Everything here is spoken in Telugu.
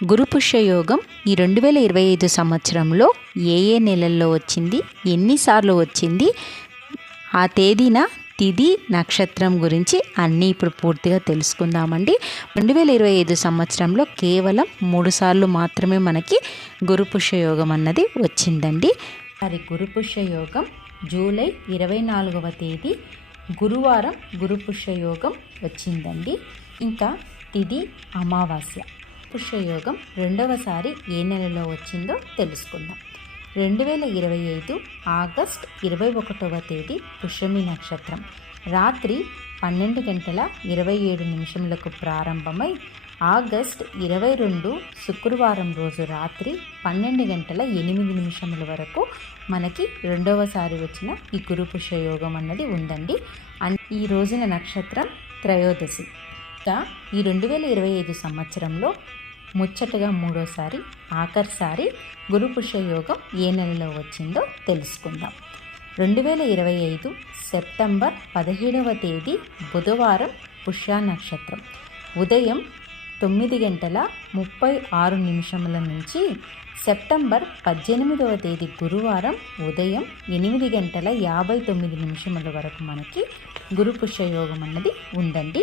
గురు పుష్యయోగం ఈ 2025 సంవత్సరంలో ఏ నెలల్లో వచ్చింది, ఎన్నిసార్లు వచ్చింది, ఆ తేదీన తిథి నక్షత్రం గురించి అన్నీ ఇప్పుడు పూర్తిగా తెలుసుకుందామండి. 2025 సంవత్సరంలో కేవలం 3 సార్లు మాత్రమే మనకి గురు పుష్యయోగం అన్నది వచ్చిందండి. మరి గురు పుష్యయోగం జూలై 24వ తేదీ గురువారం గురు పుష్యయోగం వచ్చిందండి. ఇంకా తిథి అమావాస్య. పుష్యయోగం రెండవసారి ఏ నెలలో వచ్చిందో తెలుసుకుందాం. 2025 ఆగస్ట్ 21వ తేదీ పుష్యమి నక్షత్రం రాత్రి 12:27 ప్రారంభమై ఆగస్ట్ 22 శుక్రవారం రోజు రాత్రి 12:08 వరకు మనకి రెండవసారి వచ్చిన ఈ గురు పుష్యయోగం అన్నది ఉందండి. ఈ రోజున నక్షత్రం త్రయోదశి. ఇంకా ఈ 2025 సంవత్సరంలో ముచ్చటగా మూడోసారి ఆఖరిసారి గురు పుష్యయోగం ఏ నెలలో వచ్చిందో తెలుసుకుందాం. 2025 సెప్టెంబర్ 17వ తేదీ బుధవారం పుష్య నక్షత్రం ఉదయం 9:36 నుంచి సెప్టెంబర్ 18వ తేదీ గురువారం ఉదయం 8:59 వరకు మనకి గురు పుష్యయోగం అన్నది ఉందండి.